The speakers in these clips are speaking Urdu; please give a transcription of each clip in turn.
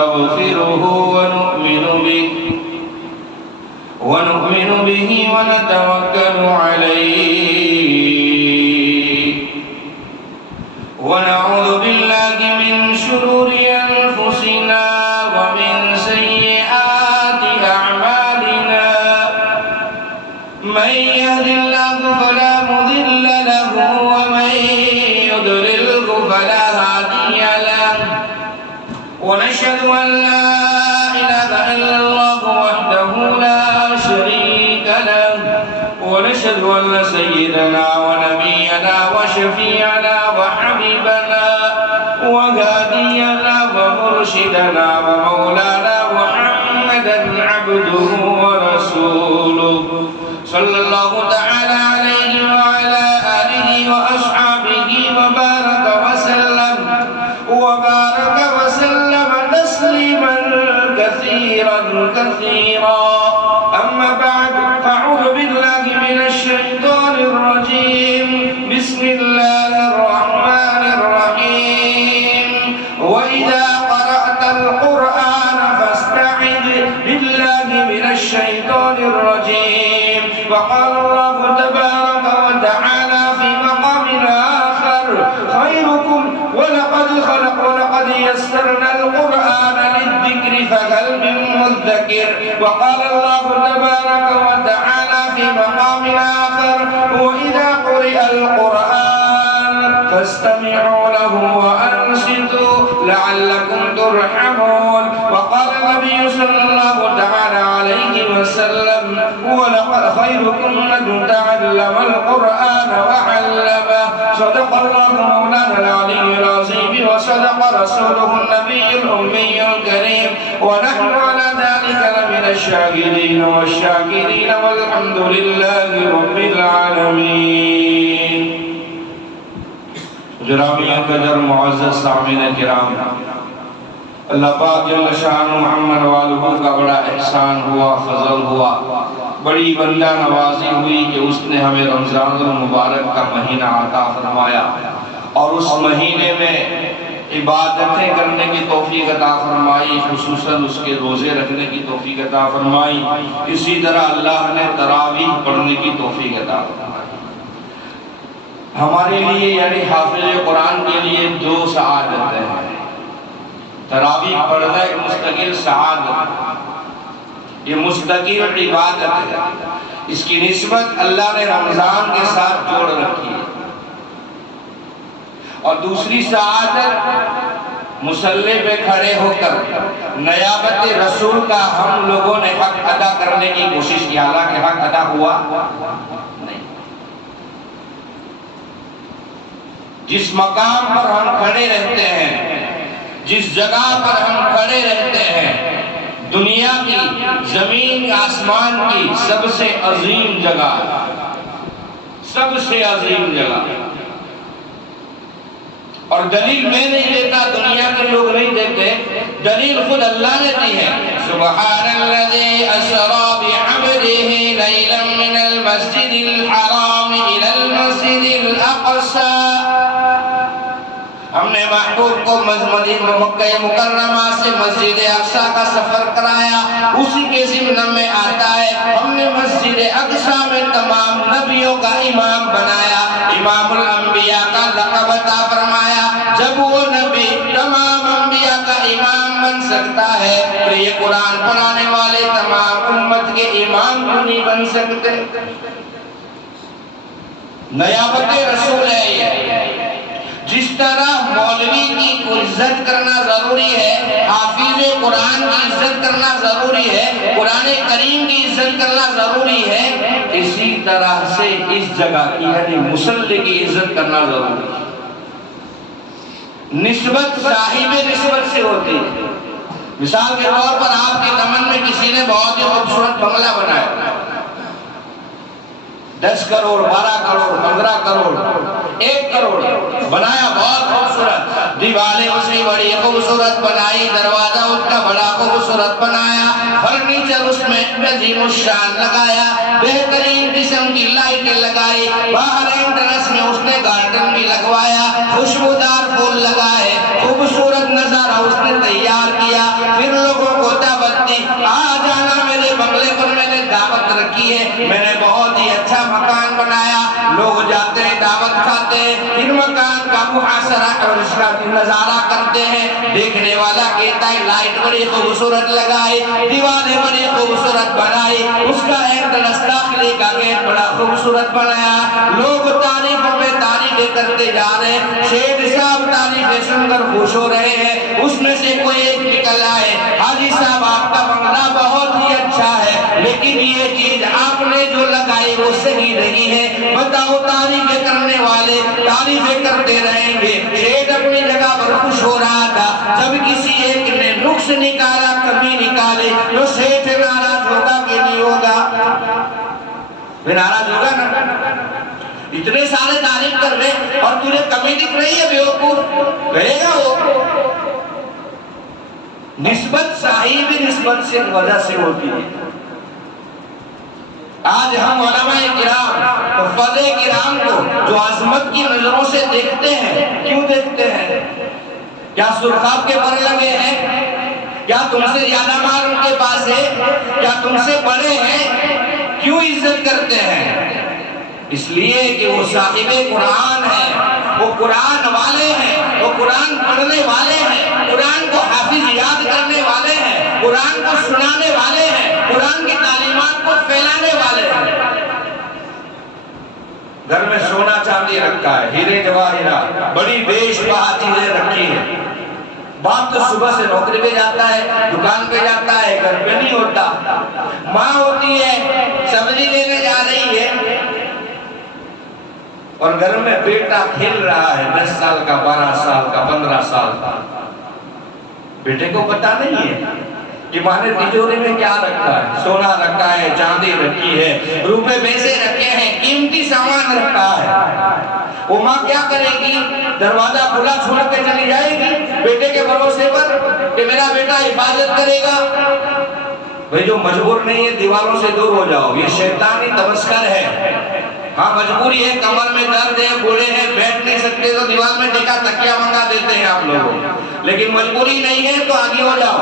نستغفره ونؤمن به ونتوكل عليه ونعوذ بالله من شرور أنفسنا ومن سيئات أعمالنا من يهد الله فلا مضل له ومن يضلله فلا هادي له ونشهد أن لا إله إلا الله وحده لا شريك له ونشهد أن سيدنا ونبينا وشفيعنا وحبيبنا وهادينا ومرشدنا ومولانا محمدا عبده ورسوله صلى الله تعالى عليه وعلى آله وأصحابه وبارك وسلم تسليما كثيرا أما بعد فأعوذ بالله من الشيطان الرجيم بسم الله الرحمن الرحيم وإذا قرأت القرآن فاستعذ بالله من الشيطان الرجيم وقال الله تبارك وتعالى في مقام آخر خيركم ولقد يسرنا القرآن للذكر فهل من مدكر وقال الله تبارك وتعالى في مقام آخر وإذا قرئ القرآن فاستمعوا له وأنصتوا لعلكم ترحمون وقال النبي صلى الله تعالى عليه وسلم ولقد خيركم من تعلم القرآن وعلمه صدق الله مولانا العلي العظيم وصدق رسوله النبي الأمي الكريم ونحن على ذلك لمن الشاكرين والشاكرين والحمد لله رب العالمين. جرامی قدر معزز سامعین کرام، اللہ پاک جل شان محمد والہ کا بڑا احسان ہوا، فضل ہوا، بڑی بندہ نوازی ہوئی کہ اس نے ہمیں رمضان المبارک کا مہینہ عطا فرمایا اور اس مہینے میں عبادتیں کرنے کی توفیق عطا فرمائی، خصوصاً اس کے روزے رکھنے کی توفیق عطا فرمائی. اسی طرح اللہ نے تراویح پڑھنے کی توفیق عطا فرمائی. ہمارے لیے یعنی حافظ قرآن کے لیے دو سعادتیں ہیں. تراویح پڑھنا ایک مستقل سعادت، یہ مستقل عبادت ہے. اس کی نسبت اللہ نے رمضان کے ساتھ جوڑ رکھی ہے. اور دوسری سعادت مصلی پہ کھڑے ہو کر نیابت رسول کا ہم لوگوں نے حق ادا کرنے کی کوشش کی، حالانکہ حق ادا ہوا نہیں. جس مقام پر ہم کھڑے رہتے ہیں، جس جگہ پر ہم کھڑے رہتے ہیں، دنیا کی، زمین آسمان کی سب سے عظیم جگہ، سب سے عظیم جگہ. اور دلیل میں نہیں دیتا، دنیا کے لوگ نہیں دیتے، دلیل خود اللہ نے دی ہے. سبحان الذی اسری بعبده لیلا من المسجد الحرام الى المسجد الاقصى. ہم نے محبوب کو مکہ مکرمہ سے مسجد اقصی کا سفر کرایا، اسی کے ضمن میں آتا ہے ہم نے مسجد اقصی میں تمام نبیوں کا امام بنایا، امام الانبیاء کا لقب عطا فرمایا. جب وہ نبی تمام انبیاء کا امام بن سکتا ہے تو یہ قرآن پڑھانے والے تمام امت کے امام کیوں نہیں بن سکتے؟ نیابت رسول ہے یہ. جس طرح مولوی کی عزت کرنا ضروری ہے، حافظ قرآن کی عزت کرنا ضروری ہے، قرآن کریم کی عزت کرنا ضروری ہے، اسی طرح سے اس جگہ کی یعنی مصلی کی عزت کرنا ضروری ہے. نسبت صاحب نسبت سے ہوتی ہے. مثال کے طور پر آپ کے دمن میں کسی نے بہت ہی خوبصورت بنگلہ بنایا، 10 کروڑ 12 کروڑ 15 کروڑ 1 کروڑ بنایا، بہت خوبصورت. دیوالیں اس کی بڑی خوبصورت بنائی، دروازہ اس کا بڑا خوبصورت بنایا، فرنیچر اس میں عظیم الشان لگایا، بہترین قسم کی لائٹیں لگائی، باہر انٹرنس میں اس نے گارڈن بھی لگوایا، خوشبودار پھول لگائے، خوبصورت نظارہ اس نے تیار کیا. نظارہ کرتے ہیں، دیکھنے والا کہتا ہے لائٹ بڑی خوبصورت لگائی، دیواریں بڑی خوبصورت بنائی، اس کا ایک داخلے کا گیٹ بڑا خوبصورت بنایا، لوگ تعریفوں میں تعریفیں کرتے جا رہے ہیں، شیخ صاحب تعریفیں سن کر خوش ہو رہے ہیں، اس میں سے کوئی ایک نکل آئے، حاجی صاحب آپ کا بنگلہ بہت ہی اچھا ہے، لیکن یہ چیز آپ نے جو لگائی وہ صحیح نہیں ہے، بتاؤ تعریفیں کرنے والے تعریفیں کرتے رہیں گے۔ شیخ اپنی جگہ پر خوش ہو رہا تھا، جب کسی ایک نے نقص نکالا، کمی نکالے، تو شیخ ناراض ہوگا کہ نہیں ہوگا؟ وہ ناراض ہوگا نا؟ اتنے سارے تعریف کر رہے اور تجھے کمی دکھ رہی ہے بیوقوف، کہے گا وہ نسبت صاحب نسبت سے وجہ سے ہوتی ہے۔ آج ہم علماء کرام حفاظ کرام کو جو عظمت کی نظروں سے دیکھتے ہیں، کیوں دیکھتے ہیں؟ کیا سرخاب کے پر لگے ہیں؟ کیا تم سے زیادہ مال ان کے پاس ہے؟ کیا تم سے بڑے ہیں؟ کیوں عزت کرتے ہیں؟ اس لیے کہ وہ صاحب قرآن ہیں، وہ قرآن والے ہیں، وہ قرآن پڑھنے والے ہیں، قرآن کو حافظ یاد کرنے والے ہیں، قرآن کو سنانے والے ہیں، قرآن کی تعلیمات کو پھیلانے والے ہیں۔ گھر میں سونا چاندی رکھا ہے، ہیرے جواہرات، بڑی بیش بہا چیزیں رکھی ہیں، باپ تو صبح سے نوکری پہ جاتا ہے، دکان پہ جاتا ہے، گھر پہ نہیں ہوتا، ماں ہوتی ہے سبزی لینے جا رہی ہے اور گھر میں بیٹا کھیل رہا ہے، 10 سال کا، 12 سال کا، 15 سال کا، بیٹے کو پتا نہیں ہے کہ ماں نے تجوری میں کیا رکھا ہے، سونا رکھا ہے، چاندی رکھی ہے، روپے پیسے رکھے ہیں، قیمتی سامان رکھا ہے۔ وہ ماں کیا کرے گی؟ دروازہ کھلا چھوڑ کے چلی جائے گی بیٹے کے بھروسے پر کہ میرا بیٹا حفاظت کرے گا؟ بھئی جو مجبور نہیں ہے دیواروں سے دور ہو جاؤ، یہ شیطانی تمسکر ہے۔ ہاں مجبوری ہے، کمر میں درد ہے، بوڑھے ہیں، بیٹھ نہیں سکتے تو دیوار میں ٹیکا تکیہ منگا دیتے ہیں آپ لوگوں، لیکن مجبوری نہیں ہے تو آگے ہو جاؤ،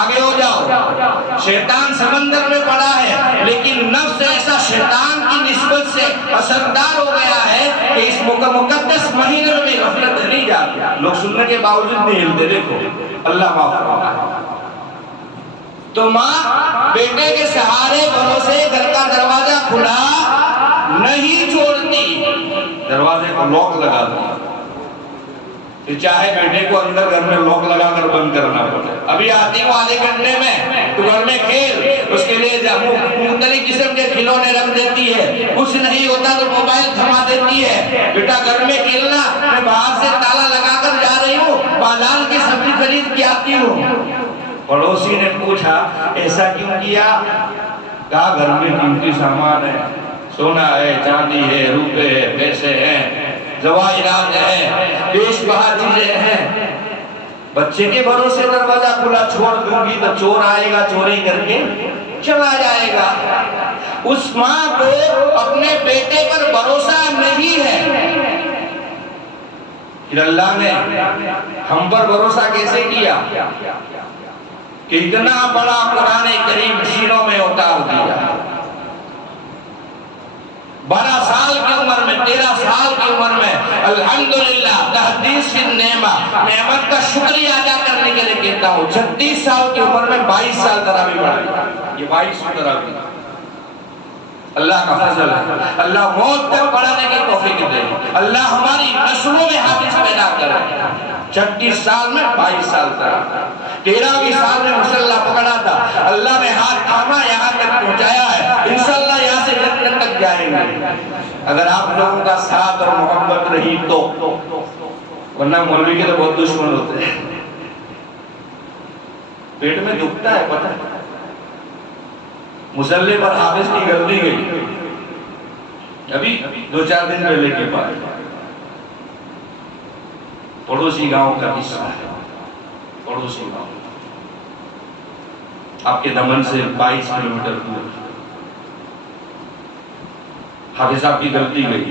آگے ہو جاؤ۔ شیطان سمندر میں پڑا ہے، لیکن نفس ایسا شیطان کی نسبت سے اثردار ہو گیا ہے کہ اس مقدس مہینے میں غفلت نہیں جاتی، لوگ سننے کے باوجود نہیں ہلتے۔ دیکھو اللہ معاف فرمائے۔ تو ماں بیٹے کے سہارے بھروسے گھر کا دروازہ کھلا نہیں چھوڑتی، دروازے کو لوک لگا دی، چاہے بیٹے کو اندر گھر میں لوک لگا کر بند کرنا پڑے، ابھی آتی ہوں آدھے گھنٹے میں تو گھر میں کھیل، اس کے لیے مختلف قسم کے کھلونے رکھ دیتی ہے، کچھ نہیں ہوتا تو موبائل تھما دیتی ہے، بیٹا گھر میں کھیلنا، میں باہر سے تالا لگا کر جا رہی ہوں، بازار کی سبزی خرید کے آتی ہوں۔ پڑوسی نے پوچھا ایسا کیوں کیا؟ کہا گھر میں قیمتی سامان ہے، سونا ہے، چاندی ہے، روپے ہے، پیسے ہیں، جواہرات ہیں، بیش بہا چیزیں ہیں، بچے کے بھروسے دروازہ کھلا چھوڑ دوں گی تو چور آئے گا، چوری کر کے چلا جائے گا۔ اس ماں کو اپنے بیٹے پر بھروسہ نہیں ہے، پھر اللہ نے ہم پر بھروسہ کیسے کیا کہ اتنا بڑا قرآن کریم سینوں میں اتار دیا۔ 12 سال کی عمر میں، 13 سال کی عمر میں الحمدللہ تحدیث فی نعمت کا شکریہ ادا کرنے کے لیے کہتا ہوں۔ 36 سال کی عمر میں 22 سال تراویح پڑھائی، یہ 22 تراویح اللہ کا فضل ہے۔ اللہ موت تک پڑھانے کی توفیق دے، اللہ ہماری نسلوں میں حافظ پیدا کرے۔ 36 سال میں 22 سال تک، 13ویں سال میں مسلح پکڑا تھا، اللہ نے ہاتھ تھاما، یہاں تک پہنچایا ہے، انشاءاللہ یہاں سے جنت تک جائیں گے اگر آپ لوگوں کا ساتھ اور محبت رہی تو، ورنہ مولوی کے تو بہت دشمن ہوتے ہیں۔ پیٹ میں دکھتا ہے، پتہ ہے مسلح پر حافظ کی غلطی گئی، ابھی 2-4 دن پہلے کے بعد پڑوسی گاؤں کا قصہ ہے، پڑوسی گاؤں آپ کے دمن سے 22 کلومیٹر دور، حافظ صاحب کی غلطی گئی،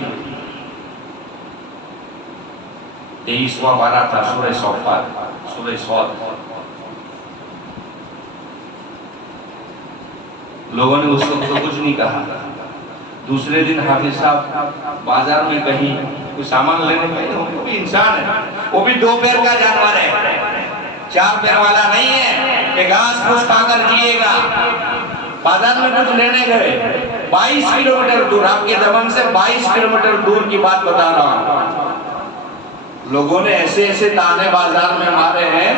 23واں پارہ تھا سورہ صافات، سورہ صاد، لوگوں نے اس وقت تو کچھ نہیں کہا۔ دوسرے دن حافظ صاحب بازار میں کہیں کوئی سامان لینے گئے، وہ بھی انسان ہے، وہ بھی 2 پیر کا جانور ہے، 4 پیر والا نہیں ہے کہ گھاس پھوس کھا کر جیے گا۔ بازار میں کچھ لینے گئے، 22 کلومیٹر دور، آپ کے دمن سے 22 کلومیٹر دور کی بات بتا رہا ہوں، لوگوں نے ایسے ایسے تانے بازار میں مارے ہیں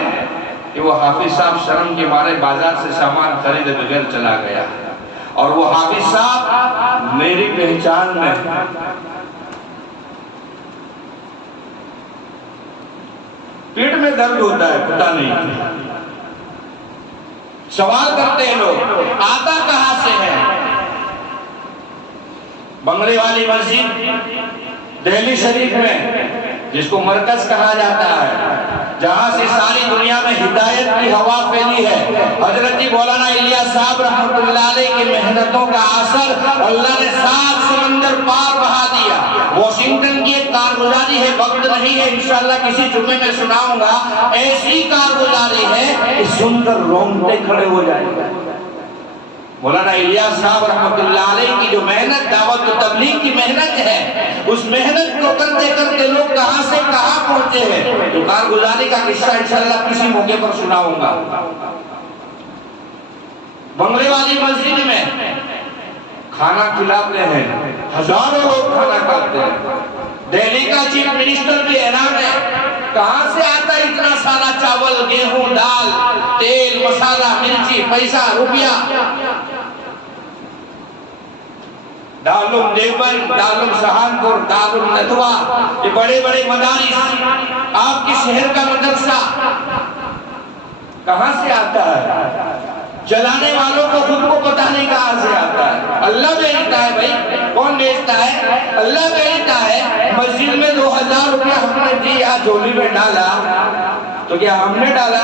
کہ وہ حافظ صاحب شرم کے مارے بازار سے سامان خرید بغیر چلا گیا، اور وہ حافظ صاحب میری پہچان میں، پیٹ میں درد ہوتا ہے، پتہ نہیں، سوال کرتے ہیں لوگ آتا کہاں سے ہے؟ بنگلے والی مسجد دہلی شریف میں، جس کو مرکز کہا جاتا ہے، جہاں سے ساری دنیا میں ہدایت کی ہوا پھیلی ہے، حضرت مولانا الیاس صاحب رحمۃ اللہ علیہ کی محنتوں کا اثر اللہ نے 7 سمندر پار بہا دیا۔ واشنگٹن کی ایک کارگزاری ہے، وقت نہیں ہے، انشاءاللہ کسی جمعے میں سناؤں گا، ایسی کارگزاری ہے کہ سن کر رونگٹے کھڑے ہو جائیں گے۔ مولانا الیاس صاحب رحمۃ اللہ علیہ کی جو محنت، دعوت و تبلیغ کی محنت ہے، اس محنت کو کرتے کرتے لوگ کہاں سے کہاں پہنچے ہیں، تو کارگزاری کا قصہ انشاءاللہ کسی موقع پر سناؤں گا۔ بنگلے والی مسجد میں کھانا کھلاتے ہیں، ہزاروں لوگ کھانا کھاتے ہیں، دہلی کا چیف منسٹر بھی حیران ہے، کہاں سے آتا ہے اتنا سارا چاول، گیہوں، دال، تیل، مسالہ، مرچی، پیسہ، روپیہ۔ دارالعلوم دیوبند، دارالعلوم سہارنپور، دارالعلوم ندوہ، یہ بڑے بڑے مدارس، آپ کے شہر کا مدرسہ کہاں سے آتا ہے؟ چلانے والوں کو خود کو پتہ نہیں کہاں سے آتا ہے، اللہ بھیجتا ہے بھائی، کون بھیجتا ہے؟ اللہ بھیجتا ہے۔ مسجد میں 2000 روپیہ ہم نے دیا، جھولی میں ڈالا، تو کیا ہم نے ڈالا؟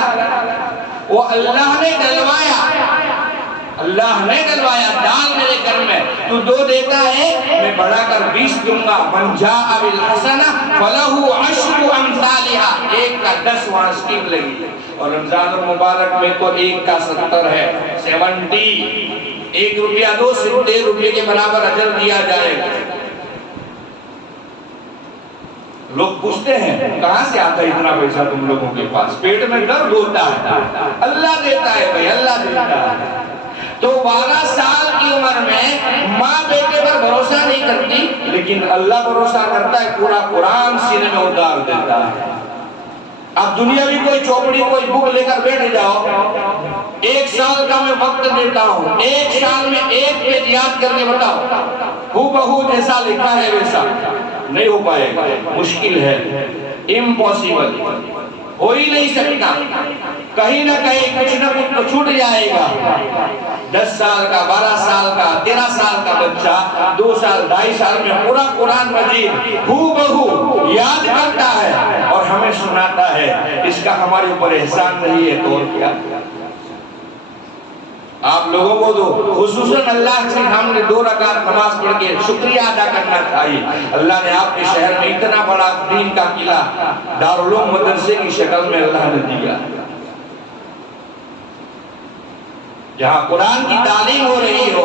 وہ اللہ نے ڈلوایا، اللہ نے ڈلوایا، ڈال میرے گھر میں، تو 2 دیتا ہے میں بڑھا کر 20 دوں گا، من جاء بالحسنہ فلہ عشر امثالها، 1 کا 10 وہاں اسکیم لگی، اور رمضان المبارک میں تو 1 کا 70 ہے، 70، 1 روپیہ دو، 70 روپے کے برابر اجر دیا جائے گا۔ لوگ پوچھتے ہیں کہاں سے آتا ہے اتنا پیسہ تم لوگوں کے پاس؟ پیٹ میں درد ہوتا ہے، اللہ دیتا ہے بھائی، اللہ دیتا ہے۔ تو 12 سال کی عمر میں ماں بیٹے پر بھروسہ نہیں کرتی، لیکن اللہ بھروسہ کرتا ہے، پورا قرآن سینے میں اتار دیتا ہے۔ اب دنیا بھی کوئی چوپڑی کوئی بک لے کر بیٹھ جاؤ، 1 سال کا میں وقت دیتا ہوں، 1 سال میں 1 پیج یاد کر کے بتاؤ، ہو بہو جیسا لکھا ہے ویسا نہیں ہو پائے گا، مشکل ہے، امپوسیبل، ہو ہی نہیں سکتا، کہیں نہ کہیں کچھ نہ کچھ تو چھوٹ جائے گا۔ 10 سال کا، 12 سال کا، 13 سال کا بچہ 2 سال 2.5 سال میں پورا قرآن مجید ہو بہو یاد کرتا ہے اور ہمیں سناتا ہے، اس کا ہمارے اوپر احسان نہیں ہے تو اور کیا؟ آپ لوگوں کو تو خصوصاً اللہ سے ہم نے 2 رکعت نماز پڑھ کے شکریہ ادا کرنا چاہیے، اللہ نے آپ کے شہر میں اتنا بڑا دین کا قلعہ دارالعلوم مدرسے کی شکل میں اللہ نے دیا، جہاں قرآن کی تعلیم ہو رہی ہو،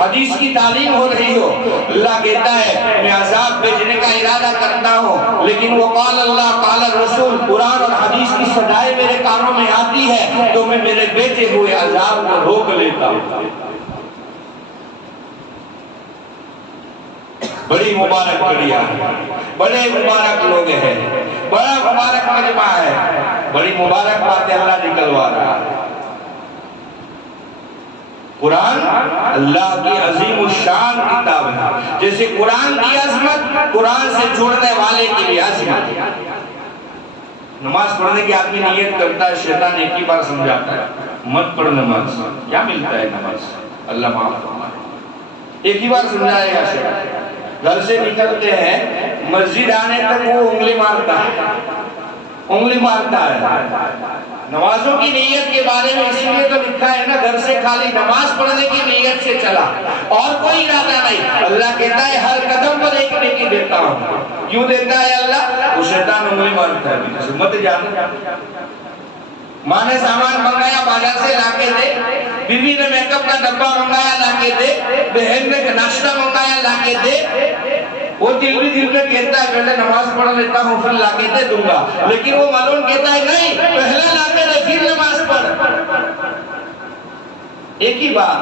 حدیث کی تعلیم ہو رہی ہو۔ اللہ کہتا ہے میں عذاب بھیجنے کا ارادہ کرتا ہوں، لیکن وہ قال اللہ قال الرسول، قرآن اور حدیث کی صدائے میرے کانوں میں آتی ہے تو میں میرے بیٹے ہوئے عذاب کو روک لیتا ہوں۔ بڑی مبارک بڑھیا ہے، بڑے مبارک لوگ ہیں، بڑا مبارک مجمع ہے، بڑی مبارک باتیں اللہ نکلوا رہا ہے۔ قرآن اللہ کی عظیم الشان کتاب ہے، جیسے قرآن کی عظمت، قرآن سے جڑنے والے کی بھی عظمت۔ نماز پڑھنے کی آدمی نیت کرتا ہے، شیطان ایک ہی بار سمجھاتا ہے مت پڑھ نماز، کیا ملتا ہے نماز، اللہ معاف فرمائے، ایک ہی بار سمجھائے گا شیطان۔ گھر سے نکلتے ہیں، مسجد آنے تک وہ انگلی مارتا ہے، انگلی مارتا ہے۔ نمازوں کی نیت کے بارے میں اسی لیے تو لکھا ہے نا، گھر سے خالی نماز پڑھنے کی نیت سے چلا، اور کوئی ارادہ نہیں۔ اللہ کہتا ہے ہر قدم پر ایک نیکی دیتا ہوں۔ کیوں دیتا ہے اللہ؟ وہ شیطان انگلی مارتا ہے، مت جانا۔ ماں نے سامان منگایا بازار سے لا کے دے، بیوی نے میک اپ کا ڈبہ منگایا لا کے دے، بہن نے ناشتہ منگایا لا کے دے، وہ دل میں کہتا ہے پہلے نماز پڑھ لیتا ہوں پھر لا کے دے دوں گا، لیکن وہ معلوم کہتا ہے نہیں، پہلے لا کے دے پھر نماز پڑھ۔ ایک ہی بات،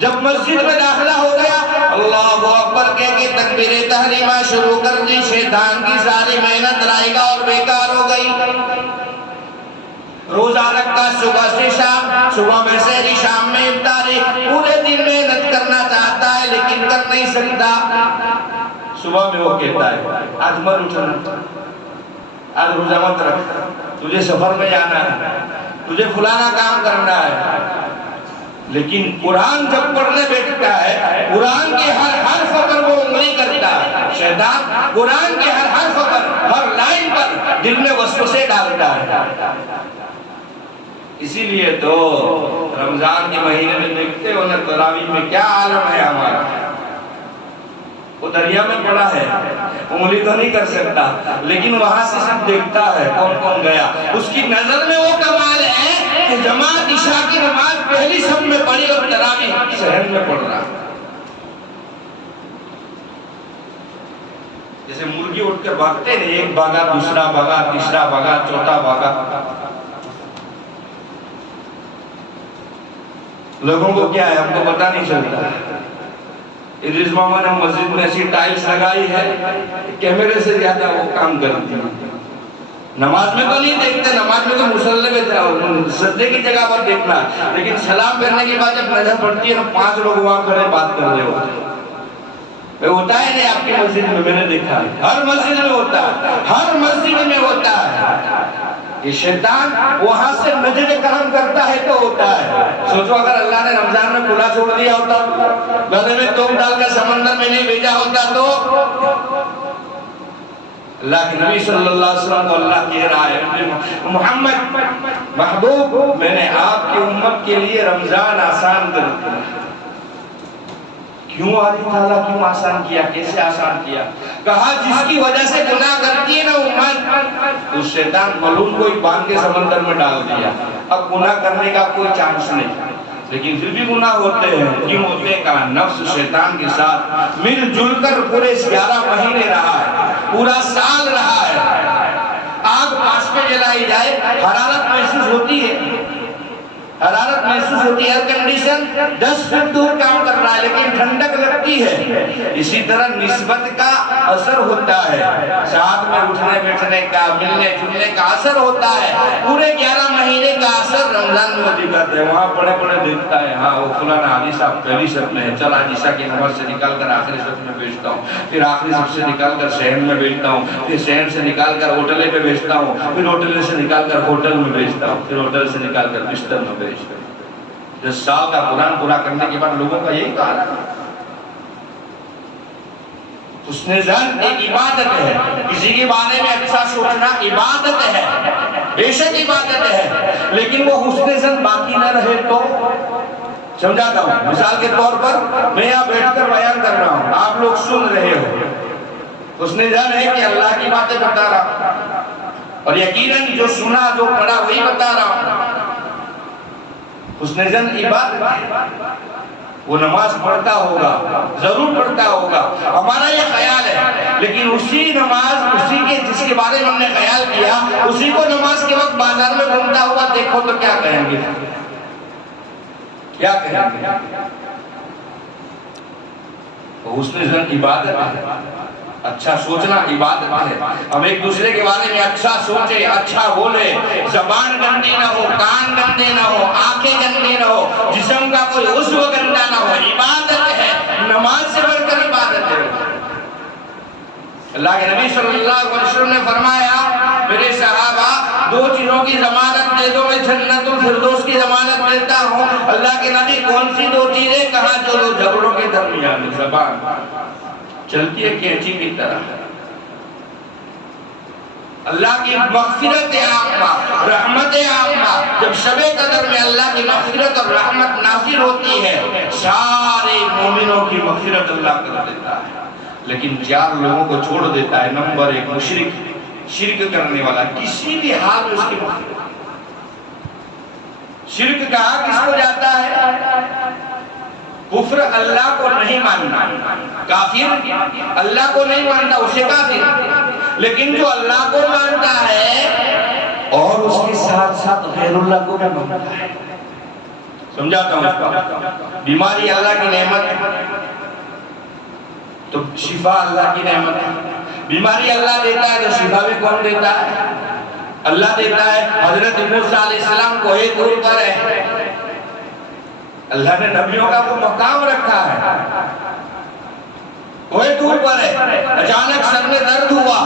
جب مسجد میں داخلہ ہو گیا اللہ اکبر کہہ کے تکبیر تحریمہ شروع کر دی، شیطان کی ساری محنت رائے گا اور بیکار ہو گئی۔ روزہ رکھا صبح سے شام، صبح میں سحری شام میں افطاری، پورے دن محنت کرنا چاہتا ہے لیکن کر نہیں سکتا۔ صبح میں وہ کہتا ہے آج مت اٹھنا، آج روزہ مت رکھ، تجھے سفر میں جانا ہے، تجھے فلانا کام کرنا ہے۔ لیکن قرآن جب پڑھنے بیٹھتا ہے، قرآن کے ہر حرف پر وہ انگلی کرتا ہے، شیطان قرآن کے ہر حرف پر، ہر لائن پر دل میں وسوسے ڈالتا ہے۔ اسی لیے تو رمضان کے مہینے میں دیکھتے ہو نا تراویح میں کیا عالم ہے ہمارا، وہ دریا میں پڑا ہے، انگلی تو نہیں کر سکتا لیکن وہاں سے سب دیکھتا ہے کون کون گیا۔ اس کی نظر میں وہ کمال ہے کہ جماعت عشاء کی نماز پہلی صف میں پڑھی اور تراویح صحن میں پڑھ رہا۔ جیسے مرغی اٹھ کر بھاگتے ہیں، ایک بھاگا دوسرا بھاگا تیسرا بھاگا چوتھا بھاگا، لوگوں کو کیا ہے ہم کو پتہ نہیں چلتا۔ ادریس ماما نے مسجد میں ایسی ٹائلز لگائی ہے کیمرے سے زیادہ وہ کام کرتی ہے۔ نماز میں تو نہیں دیکھتے، نماز میں تو مصلی میں جاؤ سجدے کی جگہ پر دیکھنا، لیکن سلام کرنے کے بعد جب نظر پڑتی ہے نا 5 لوگ وہاں کھڑے بات کر رہے ہوتے ہیں۔ ہوتا ہے نہیں آپ کی مسجد میں، میں نے دیکھا ہے ہر مسجد میں ہوتا ہے، ہر مسجد میں ہوتا ہے۔ یہ شیطان وہاں سے نظر کرم کرتا ہے تو ہوتا ہے۔ سوچو اگر اللہ نے رمضان میں کھلا چھوڑ دیا ہوتا، گدھے میں توپ ڈال کر سمندر میں نہیں بھیجا ہوتا تو اللہ کے نبی صلی اللہ علیہ وسلم کو اللہ کہہ رہا ہے محمد محبوب میں نے آپ کی امت کے لیے رمضان آسان کر دیا۔ کیوں اللہ تعالیٰ کیوں آسان کیا، کیسے آسان کیا؟ کہا جس کی وجہ سے گناہ کرتی ہے نا امت، اس شیطان معلوم کو باندھ کے سمندر میں ڈال دیا، اب گناہ کرنے کا کوئی چانس نہیں، لیکن پھر بھی گناہ ہوتے ہیں۔ کیوں ہوتے ہیں؟ کہا نفس شیطان کے ساتھ مل جل کر پورے 11 مہینے رہا ہے، پورا سال رہا ہے۔ آگ پاس پہ جلائی جائے حرارت محسوس ہوتی ہے، حرارت محسوس ہوتی ہے، ایئر کنڈیشن 10 فٹ دور کام کر رہا ہے لیکن ٹھنڈک لگتی ہے۔ اسی طرح نسبت کا اثر ہوتا ہے، ساتھ میں اٹھنے بیٹھنے کا ملنے جلنے کا اثر ہوتا ہے۔ پورے 11 مہینے کا اثر رمضان میں دکھاتا ہے۔ وہاں پڑے پڑے دیکھتا ہے ہاں وہ فلانا حاجی صاحب پہلی صف میں ہے، چل عیسیٰ کی نماز سے نکال کر آخری صف میں بھیجتا ہوں، پھر آخری صف سے نکال کر شہر میں بھیجتا ہوں، پھر شہر سے نکال کر ہوٹلے پہ بھیجتا ہوں، پھر ہوٹلے سے نکال کر ہوٹل میں بھیجتا ہوں، پھر ہوٹل سے نکال کر بستر میں بھیجتا ہوں۔ 10 سال کا قرآن پورا کرنے کے بعد لوگوں کا یہی کہا ہے حسن ظن ایک عبادت ہے، کسی کے بارے میں اچھا سوچنا عبادت ہے، بے شک عبادت ہے، لیکن وہ حسن ظن باقی نہ رہے تو سمجھاتا ہوں۔ مثال کے طور پر میں یہاں بیٹھ کر بیان کر رہا ہوں، آپ لوگ سن رہے ہو، حسن ظن ہے کہ اللہ کی باتیں بتا رہا ہوں اور یقیناً جو سنا جو پڑھا وہی بتا رہا ہوں۔ حسن ظن عبادت، وہ نماز پڑھتا ہوگا، ضرور پڑھتا ہوگا، ہمارا یہ خیال ہے، لیکن اسی نماز اسی کے جس کے بارے میں ہم نے خیال کیا اسی کو نماز کے وقت بازار میں گھومتا ہوا دیکھو تو کیا کہیں گے؟ کیا کہیں گے؟ حسن ظن عبادت ہے، اچھا سوچنا عبادت ہے۔ ہم ایک دوسرے کے بارے میں اچھا سوچے، اچھا بولے، زبان گندی نہ ہو، کان گندے نہ ہو، آنکھیں گندی نہ ہو، جسم کا کوئی عضو گندا نہ ہو، عبادت ہے، نماز سے بڑھ کر عبادت ہے۔ اللہ کے نبی صلی اللہ علیہ وسلم نے فرمایا میرے صحابہ 2 چیزوں کی ضمانت دے دو میں جنت الفردوس کی ضمانت دیتا ہوں۔ اللہ کے نبی کون سی 2 چیزیں؟ کہا جو 2 جھگڑوں کے درمیان زبان چلتی ہے کینچی کی طرح، اللہ کی مغفرت عامہ، رحمت عامہ، جب شب قدر میں اللہ کی مغفرت اور رحمت نازل ہوتی ہے سارے مومنوں کی مغفرت اللہ کر دیتا ہے، لیکن 4 لوگوں کو چھوڑ دیتا ہے۔ نمبر 1 مشرک، شرک کرنے والا، کسی بھی حال میں اس کی مغفرت۔ شرک کہا کس کو جاتا ہے؟ کفر اللہ کو نہیں ماننا، کافر اللہ کو نہیں مانتا اسے کافر، لیکن جو اللہ کو مانتا ہے اور اس کے ساتھ ساتھ غیر اللہ کو بھی مانتا ہے، سمجھاتا ہوں اس کا، بیماری اللہ کی نعمت ہے تو شفا اللہ کی نعمت ہے، بیماری اللہ دیتا ہے تو شفا بھی کون دیتا ہے؟ اللہ دیتا ہے۔ حضرت موسیٰ علیہ السلام کوہ طور پر ہے، اللہ نے نبیوں کا وہ مقام رکھا ہے، کوہ طور پر ہے، اچانک سر میں درد ہوا،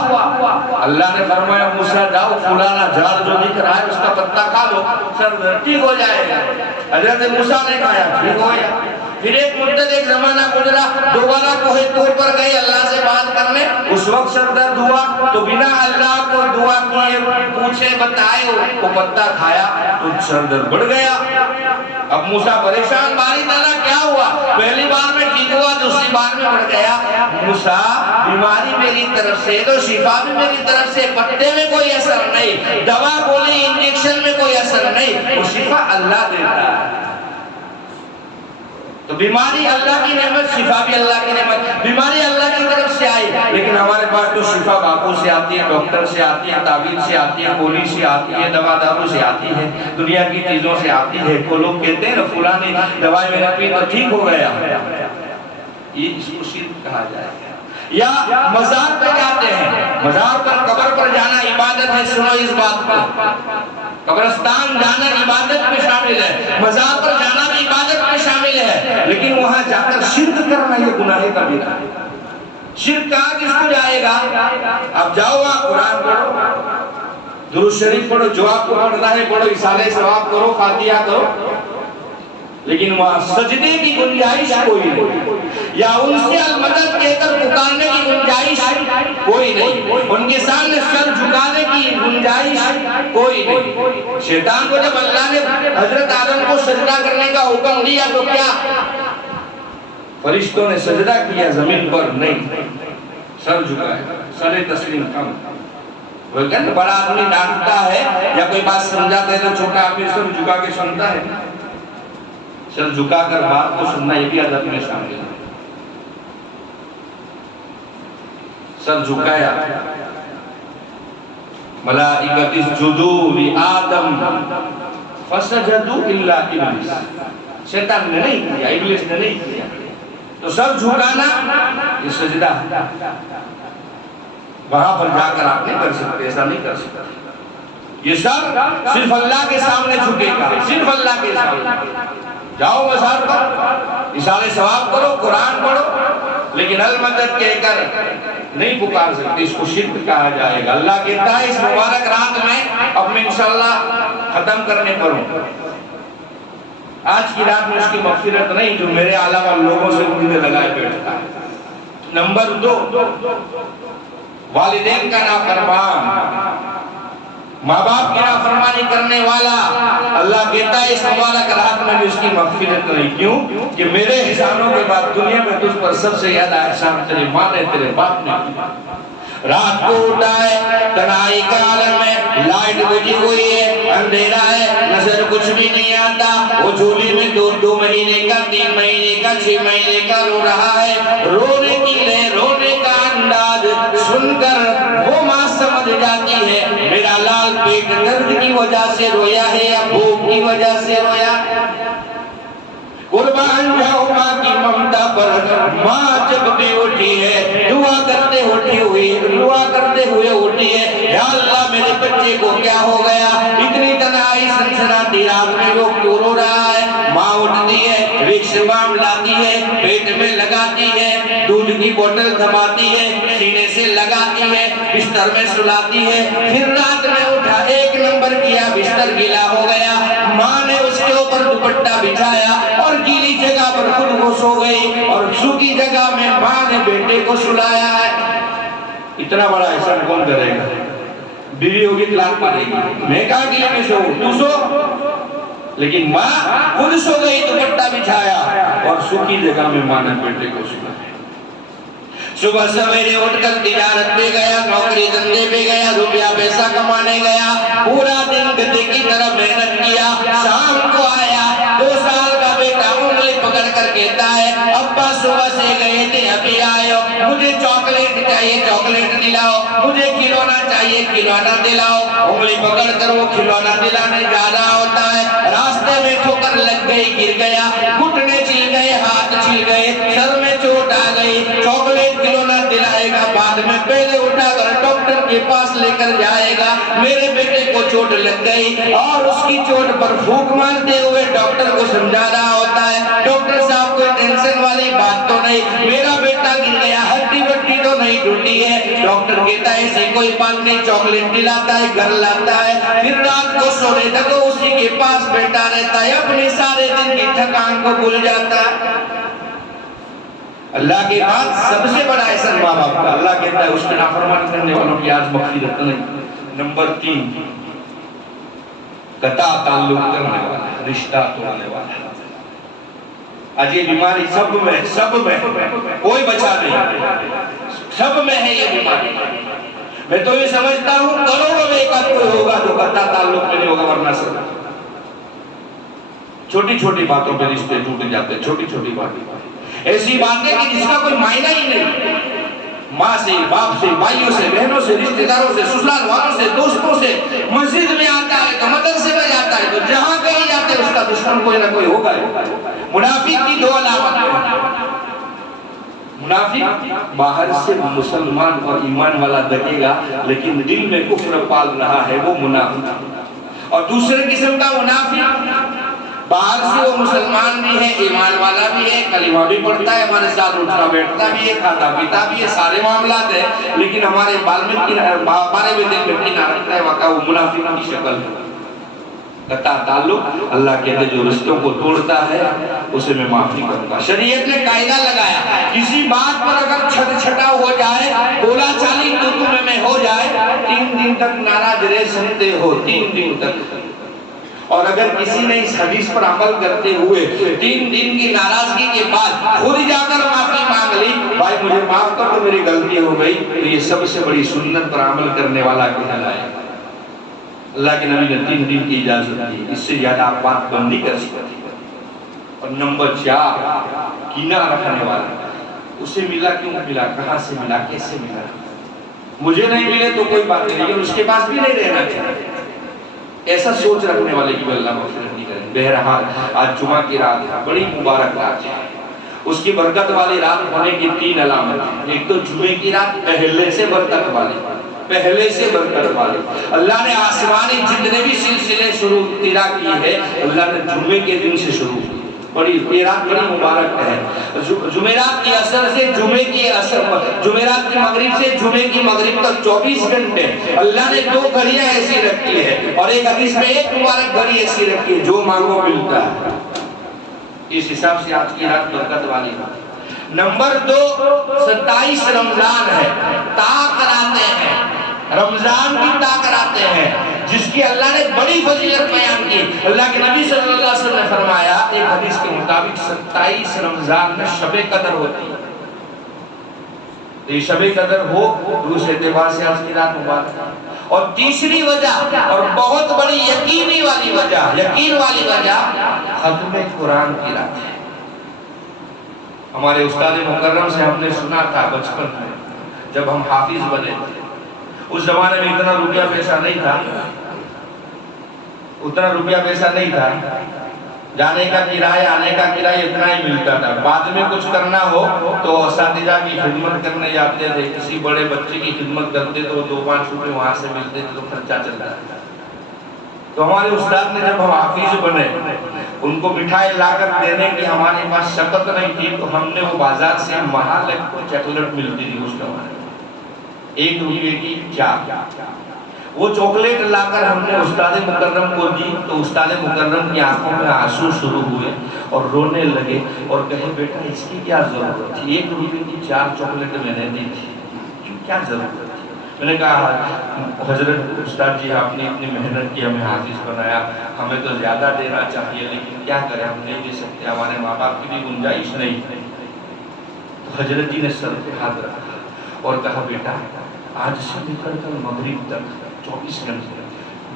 اللہ نے فرمایا موسیٰ جاؤ فلانا جھاڑ جو دکھ رہا ہے اس کا پتا کھا لو، سر ٹھیک ہو جائے گا۔ حضرت موسیٰ نے کہا ٹھیک ہو گیا۔ پھر ایک مدت ایک زمانہ گزرا، دوبارہ کوہ طور پر گئے اللہ سے بات کرنے، اس وقت سر درد ہوا تو بنا اللہ کو دعا کیے پوچھے بتائے وہ پتا کھایا تو سر درد بڑھ گیا۔ اب موسیٰ پریشان، باری تعالیٰ کیا ہوا؟ پہلی بار میں ٹھیک ہوا دوسری بار میں بڑھ گیا۔ موسیٰ بیماری میری طرف سے تو شفا بھی میری طرف سے، پتے میں کوئی اثر نہیں، دوا گولی انجیکشن میں کوئی اثر نہیں، وہ شفا اللہ دیتا ہے۔ تو بیماری اللہ کی نعمت، شفا بھی اللہ کی نعمت، بیماری اللہ کی طرف سے آئی، لیکن ہمارے پاس تو شفا باپو سے آتی ہے، ڈاکٹر سے آتی ہے، تعویذ سے آتی ہے، گولی سے آتی ہے، دوا دارو سے آتی ہے، دنیا کی چیزوں سے آتی ہے۔ کو لوگ کہتے ہیں نا فلانی دوائی میں نے پی تو ٹھیک ہو گیا، یہ اس کو شرک کہا جائے گا۔ یا مزار پہ جاتے ہیں، مزار پر قبر پر جانا عبادت ہے، سنو اس بات کو، قبرستان جانا عبادت میں شامل ہے، مزار پر جانا بھی عبادت میں شامل ہے، لیکن وہاں جا کر شرک کرنا یہ گناہ کبیرہ ہے۔ شرک کہاں کس کو جائے گا؟ اب جاؤ وہاں قرآن پڑھو، درود شریف پڑھو، جو آپ کو پڑھنا ہے پڑھو، اصالہ ثواب کرو، فاتحہ کرو، لیکن وہاں سجدے کی گنجائش کوئی نہیں، یا ان سے المدد کہہ کر پکارنے کی گنجائش کوئی نہیں، ان کے سامنے سر جھکانے کی گنجائش کوئی نہیں۔ شیطان کو جب اللہ نے حضرت آدم کو سجدہ کرنے کا حکم دیا تو کیا فرشتوں نے سجدہ کیا؟ زمین پر نہیں، سر جھکایا، سر تسلیم کم۔ وہ کہتے بڑا آدمی ڈانٹتا ہے یا کوئی بات سمجھاتا ہے تو چھوٹا آدمی سر جھکا کے سنتا ہے، سر جھکا کر بات کو سننا یہ بھی ادب میں شامل ہے۔ سر جھکایا، ملائکۃ اسجدوا لآدم فسجدوا الا ابلیس، شیطان نے نہیں کیا، ابلیس نے نہیں کیا، تو سر جھکانا یہ سجدہ، وہاں پر جا کر آپ نہیں کر سکتے، ایسا نہیں کر سکتے۔ یہ سر صرف اللہ کے سامنے جھکے گا، صرف اللہ کے سامنے۔ جاؤ مزار پر اصالہ ثواب کرو، قرآن پڑھو، لیکن المدد کہہ کر نہیں پکار سکتے، اس کو شرک کہا جائے گا۔ اللہ کہتا ہے اس مبارک رات میں، اب میں انشاءاللہ ختم کرنے پر ہوں، آج کی رات میں اس کی مغفرت نہیں جو میرے علاوہ لوگوں سے مجھے لگائے بیٹھتا ہے۔ نمبر 2، والدین کا نافرمان، ماں باپ کی نافرمانی کرنے والا، اللہ کہتا ہے اس مبارک رات میں بھی اس کی مغفرت نہیں۔ کیوں؟ کہ میرے احسانوں کے بعد دنیا میں تجھ پر سب سے زیادہ احسان تیرے ماں نے، تیرے باپ نے کیا۔ رات کو اٹھا ہے، تنہائی کا عالم ہے، لائٹ بجھی ہوئی ہے، اندھیرا ہے، نظر کچھ بھی نہیں آتا، وہ جھولی میں 2 مہینے کا، 3 مہینے کا، 6 مہینے کا رو رہا ہے، رونے کی لہر، رونے کا انداز سن کر وہ ماں سمجھ جاتی ہے میرا لال پیٹ درد کی وجہ سے رویا ہے یا بھوک کی وجہ سے رویا ہے۔ قربان جاؤ ماں کی ممتا پر، ماں جب بھی اٹھی ہے دعا کرتے ہوئے اٹھی ہے، یا اللہ میرے بچے کو کیا ہو گیا، اتنی تنہائی سنسناتی رات میں وہ کیوں رو رہا ہے۔ ماں اٹھتی ہے، رکس بام لاتی ہے، پیٹ میں لگاتی ہے، دودھ کی بوتل تھماتی ہے، سینے سے لگاتی ہے، بستر میں سلاتی ہے، پھر رات میں اٹھا 1 نمبر کیا، بستر گیلا ہو گیا، ماں نے اس کے اوپر دوپٹہ بچھایا اور گیلی جگہ پر خود وہ سو گئی، اور سوکھی جگہ میں ماں نے بیٹے کو سلایا ہے۔ اتنا بڑا احسان کون کرے گا؟ بیوی ہوگی طلاق مارے گی، میں کہاں گیلے میں سو، تو سو، لیکن ماں خود سو گئی، دوپٹہ بچھایا اور سوکھی جگہ میں ماں نے بیٹے کو سلایا۔ صبح سویرے اٹھ کر تجارت پہ گیا، نوکری دھندے پہ گیا، روپیہ پیسہ کمانے گیا، پورا دن گدے کی طرح محنت کیا، شام کو آیا، 2 سال کا بیٹا انگلی پکڑ کر کہتا ہے چاہیے چاکلیٹ دلاؤ, مجھے کھلونا چاہیے کھلونا دلاؤ. انگلی پکڑ کر وہ کھلونا دلانے جا رہا ہوتا ہے, راستے میں ٹھوکر لگ گئی, گر گیا, گھٹنے چھل گئے, ہاتھ چھل گئے, سر میں چوٹ آ گئی. چاکلیٹ کھلونا دلائے گا بعد میں, پہلے اٹھا کر ڈاکٹر کے پاس لے کر جائے گا. میرے بیٹے کو چوٹ لگ گئی اور اس کی چوٹ پر پھونک مارتے ہوئے ڈاکٹر کو سمجھا رہا ہوتا ہے, ڈاکٹر صاحب کوئی ٹینشن والی بات تو نہیں, میرا بیٹا گر گیا, ہڈی بٹی تو نہیں ٹوٹی ہے. ڈاکٹر کہتا ہے ایسی کوئی بات نہیں, چاکلیٹ دلاتا ہے, گھر لاتا ہے, پھر رات کو سونے تک اسی کے پاس بیٹھا رہتا ہے, اپنے سارے دن کی تھکان کو بھول جاتا ہے. اللہ کے بعد سب سے بڑا احسان ماں باپ کا. اللہ کہتا ہے اس کے نافرمانی کرنے والوں کی آج مغفرت نہیں. نمبر 3, قطع تعلق کرنے والا, رشتہ توڑنے والا. آج یہ بیماری سب میں کوئی بچا نہیں, سب میں ہے یہ بیماری. میں تو یہ سمجھتا ہوں کروڑوں میں ایک کوئی ہوگا جو قطع تعلق میں نہیں ہوگا, ورنہ سب چھوٹی چھوٹی باتوں پہ رشتے ٹوٹ جاتے ہیں. چھوٹی چھوٹی باتیں, ایسی باتیں کہ جس کا کوئی معنی ہی نہیں. ماں سے, باپ سے, بھائیوں سے, بہنوں سے, رشتہ داروں سے, سسرال والوں سے, دوستوں سے. مسجد میں آتا ہے تو مدرسے میں جاتا ہے تو جہاں کہیں جاتے ہے اس کا دشمن کوئی نہ کوئی ہوگا. منافق کی 2 علامتیں. منافق باہر سے مسلمان اور ایمان والا دکھے گا لیکن دل میں کفر پال رہا ہے, وہ منافق. اور دوسرے قسم کا منافق باہر سے وہ مسلمان بھی ہے, ایمان والا بھی ہے, کلمہ بھی پڑھتا ہے, ہمارے ساتھ اٹھتا بیٹھتا بھی ہے, کھاتا پیتا بھی ہے, سارے معاملات ہیں, لیکن ہمارے بارے میں دل میں کینہ رکھتا ہے. واقعہ وہ منافق کی شکل ہے. قطع تعلق, اللہ کہتے جو رشتوں کو توڑتا ہے اسے میں معافی کروں گا. شریعت نے قاعدہ لگایا, کسی بات پر اگر چھٹ چھٹا ہو جائے, بولا چالی تم میں ہو جائے, 3 دن تک ناراض رہ سکتے ہو. 3 دن تک. اور اگر کسی نے اس حدیث پر عمل کرتے ہوئے 3 دن کی ناراضگی کے بعد خود جا کر معافی مانگ لی, بھائی مجھے معاف کر دو میری غلطی ہو گئی, تو یہ سب سے بڑی سنت پر عمل کرنے والا کہلائے. اللہ کے نبی نے 3 دن کی اجازت دی, اس سے زیادہ آپ بات بند نہیں کر سکتے. اور نمبر 4, کینہ رکھنے والا. اسے ملا کیوں ملا, کہاں سے ملا, کیسے ملا, مجھے نہیں ملے تو کوئی بات نہیں لیکن اس کے پاس بھی نہیں رہنا چاہیے. ایسا سوچ رکھنے والے کی اللہ مغفرت نہیں کریں. بہرحال آج جمعہ کی رات ہے, بڑی مبارک رات ہے. اس کی برکت والی رات ہونے کی 3 علامت ہیں. ایک تو جمعے کی رات پہلے سے برکت والی, پہلے سے برکت والی. اللہ نے آسمانی جتنے بھی سلسلے شروع ابتدا کی ہے اللہ نے جمعے کے دن سے شروع کی. یہ رات بڑی مبارک ہے. جمعرات کی اثر سے جمعے کی اثر, جمعرات کی مغرب سے جمعے کی مغرب تک 24 گھنٹے اللہ نے 2 گھڑیاں ایسی رکھی ہے, اور ایک حدیث میں ایک مبارک گھڑی ایسی رکھی ہے جو مانگو ملتا ہے. اس حساب سے آج کی رات برکت والی ہے. نمبر 2, 27 رمضان ہے, طاق کراتے ہیں, رمضان کی طاق کراتے ہیں جس کی اللہ نے بڑی فضیلت بیان کی. اللہ کے نبی صلی اللہ علیہ وسلم نے فرمایا ایک حدیث کے مطابق 27 رمضان میں شب قدر ہوتی ہے. تو یہ شب قدر ہو تو اس اعتبار سے آج کی رات مبارک ہے. اور تیسری وجہ اور بہت بڑی یقین والی وجہ ختم قرآن کی رات ہے. ہمارے استاد مکرم سے ہم نے سنا تھا بچپن میں جب ہم حافظ بنے تھے, اس زمانے میں اتنا روپیہ پیسہ نہیں تھا, جانے کا کرایہ آنے کا کرایہ اتنا ہی ملتا تھا. بعد میں کچھ کرنا ہو تو اساتذہ کی خدمت کرنے جاتے تھے, کسی بڑے بچے کی خدمت کرتے تو 2-5 روپے وہاں سے ملتے تھے تو خرچہ چلتا تھا. تو ہمارے استاد نے جب ہم حافظ بنے ان کو مٹھائی لا کر دینے کی ہمارے پاس شکت نہیں تھی, تو ہم نے وہ بازار سے مہالک کو چاکلیٹ ملتی تھی اس زمانے میں 1 روپے کی 4, وہ چاکلیٹ لا کر ہم نے استاد مکرم کو دی تو استاد مکرم کی آنکھوں میں آنسو شروع ہوئے اور رونے لگے اور کہے بیٹا اس کی کیا ضرورت تھی, 1 روپے کی 4 چاکلیٹ میں نے دی تھی, کیا ضرورت تھی. میں نے کہا حضرت استاد جی آپ نے اتنی محنت کی, ہمیں حافظ بنایا, ہمیں تو زیادہ دینا چاہیے لیکن کیا کریں ہم نہیں دے سکتے, ہمارے ماں باپ کی بھی گنجائش نہیں. تو حضرت جی نے سر پہ ہاتھ رکھا اور کہا بیٹا آج سے لے کر کل مغرب تک 24 گھنٹے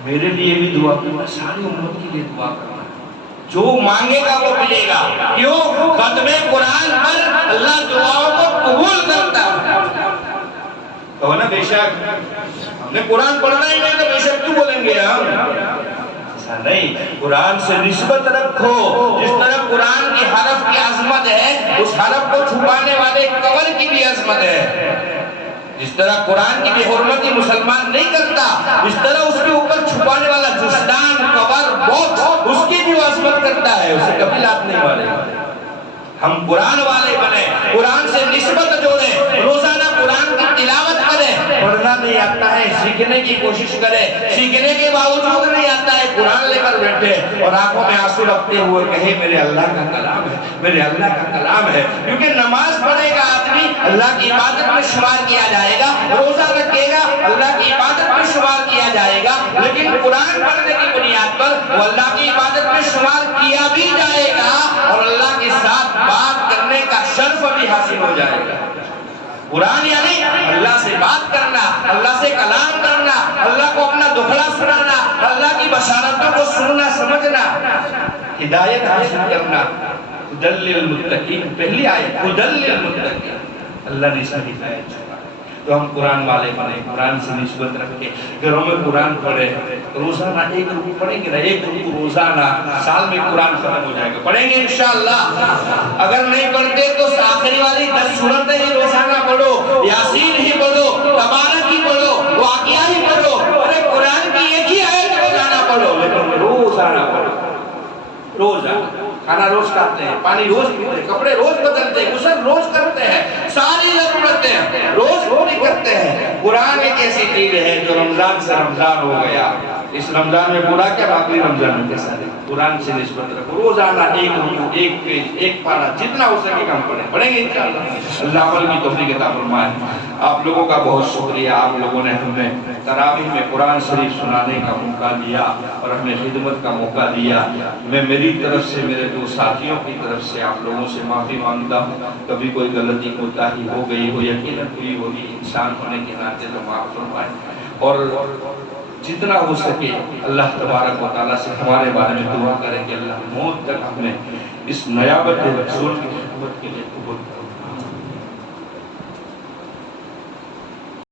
میرے لیے بھی دعا کرنا, ساری امت کے لیے دعا کرنا, جو مانگے گا وہ ملے گا. کیوں؟ ختم قرآن پر اللہ دعاؤں کو قبول کرتا ہے. کہو نا بے شک ہم نے قرآن پڑھنا ہی نہیں تو بے شک کیوں بولیں گے ہم؟ ایسا نہیں، قرآن سے نسبت رکھو. جس طرح قرآن کی حرف کی عظمت ہے اس حرف کو چھپانے والے کور کی بھی عظمت ہے. جس طرح قرآن کی بے حرمتی مسلمان نہیں کرتا اس طرح اس کے اوپر چھپانے والا جسدان کور باکس اس کی بھی عظمت کرتا ہے. اسے کبھی لات نہیں مارے. ہم قرآن والے بنے، قرآن سے نسبت جوڑیں، روزانہ قرآن کی تلاوت کریں. پڑھنا نہیں آتا ہے سیکھنے کی کوشش کریں، سیکھنے کے باوجود نہیں آتا ہے قرآن لے کر بیٹھے اور آنکھوں میں آنسو رکھتے ہوئے کہے میرے اللہ کا کلام ہے، میرے اللہ کا کلام ہے. کیونکہ نماز پڑھے گا آدمی اللہ کی عبادت میں شمار کیا جائے گا، روزہ رکھے گا اللہ کی عبادت میں شمار کیا جائے گا، لیکن قرآن پڑھنے کی بنیاد پر وہ اللہ کی عبادت میں شمار کیا بھی جائے گا اور اللہ کے ساتھ بات کرنے کا شرف بھی حاصل ہو جائے گا. قرآن یعنی اللہ سے بات کرنا، اللہ سے کلام کرنا، اللہ کو اپنا دکھڑا سنانا، اللہ کی بشارتوں کو سننا سمجھنا، ہدایت حاصل کرنا. ہدی للمتقین پہلی آیت ہدی للمتقین، اللہ نے اس میں ہدایت چھوڑا. تو ہم قرآن والے بنے، قرآن سے نسبت رکھے، گھروں میں قرآن پڑھے. روزانہ ایک رکوع پڑھیں گے نا، ایک رکوع روزانہ، سال میں قرآن ختم ہو جائے گا. پڑھیں گے انشاءاللہ. اگر نہیں پڑھتے تو آخری والی 10 سورتیں ہی روزانہ پڑھو، یاسین ہی پڑھو، تبارک ہی پڑھو، واقعہ ہی پڑھو. ارے قرآن کی ایک ہی آیت روزانہ پڑھو، لیکن روزانہ پڑھو. روزانہ کھانا روز کھاتے ہیں، پانی روز پیتے ہیں، کپڑے روز بدلتے ہیں، غسل روز کرتے ہیں، ساری ضرورتیں روز پوری کرتے ہیں. قرآن ایک ایسی چیز ہے جو رمضان سے رمضان ہو گیا. اس رمضان میں پورا کیا باقی رمضان میں کیسا ہے. قرآن سے نسبت رکھو، روزانہ ایک رکوع، ایک پیج، ایک پارہ، جتنا ہو سکے کم پڑھیں گے انشاءاللہ. اللہ عمل کی توفیق عطا فرمائے. آپ لوگوں کا بہت شکریہ، آپ لوگوں نے ہمیں تراویح میں قرآن شریف سنانے کا موقع دیا اور ہمیں خدمت کا موقع دیا. میں میری طرف سے، میرے دو ساتھیوں کی طرف سے آپ لوگوں سے معافی مانگتا ہوں. کبھی کوئی غلطی کوتاہی ہو گئی ہو، یقیناً ہوئی ہوگی، انسان ہونے کے ناطے تو معاف فرمائے. اور جتنا ہو سکے اللہ تبارک و تعالیٰ سے ہمارے بارے میں دعا کریں کہ اللہ موت تک ہمیں اس نیابت رسول کی خدمت کے لیے قبول کرے.